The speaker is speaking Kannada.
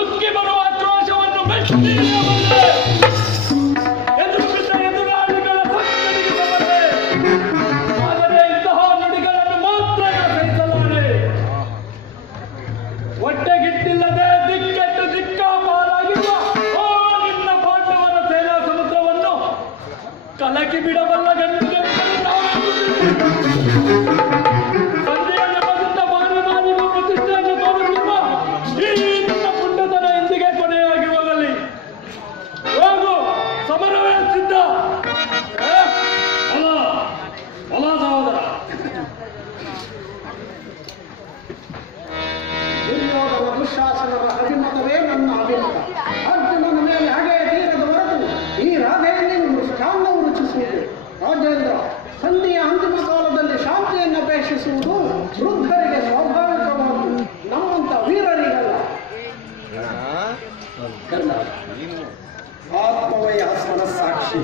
ಉಕ್ಕಿ ಬರುವ ಆಕ್ರೋಶವನ್ನು ಎದುರು ಬಿದ್ದ ಎದುರಾಳಿಗಳ ಸಕ್ಕನಿಗೆ ಸಮರೆ. ಆದರೆ ಇಂತಹ ನುಡಿಗಳನ್ನು ಮಾತ್ರ ಸಹಿಸಲಾರೆ. ಹೊಟ್ಟೆಗಿಟ್ಟಿಲ್ಲದೆ ದಿಕ್ಕೆಟ್ಟು ದಿಕ್ಕಾಪಾಲಾಗಿರುವ ನಿನ್ನ ಪಾಂಡವರ ಸೇನಾ ಸಮುದ್ರವನ್ನು ಕಲಕಿ ಬಿಡಬಲ್ಲ ಗಂಡು ಸಂಜೆಯನ್ನು ಬದುತ್ತ ಬಾಣನಾದಿಗೂ ಪ್ರತಿಷ್ಠೆಯನ್ನು ತೋರುತ್ತಿರುವ ಈ ನಿನ್ನ ಪುಂಡತನ ಎಂದಿಗೆ ಕೊನೆಯಾಗಿ ಹೋಗಲಿ. ಹೋಗು, ಸಮರವೇ ಸಿದ್ಧ. ಹೊಲ ಸಹೋದರ. ದುರ್ಯೋಧನ ದುಶ್ಯಾಸನರ ಅಭಿಮತವೇ ನನ್ನ ಅಭಿಮತ. ಅರ್ಜುನನ ಮೇಲೆ ಹಾಗೆ ತೀರದ ಹೊರತು ಈ ರಾಧೆಯಲ್ಲಿ ಮೃಷ್ಟಾನ್ನವು ರುಚಿಸುವುದು. ರಾಜೇಂದ್ರ, ಸಂಧಿಯ ಅಂತಿಮ ಕಾಲದಲ್ಲಿ ಶಾಂತಿಯನ್ನು ಅಪೇಕ್ಷಿಸುವುದು ವೃದ್ಧರಿಗೆ ಸ್ವಾಭಾವಿಕವಾದುದು, ನಮ್ಮಂತ ವೀರರಿಗಲ್ಲ. ಆತ್ಮವಯ ಮನಸ್ಸಾಕ್ಷಿ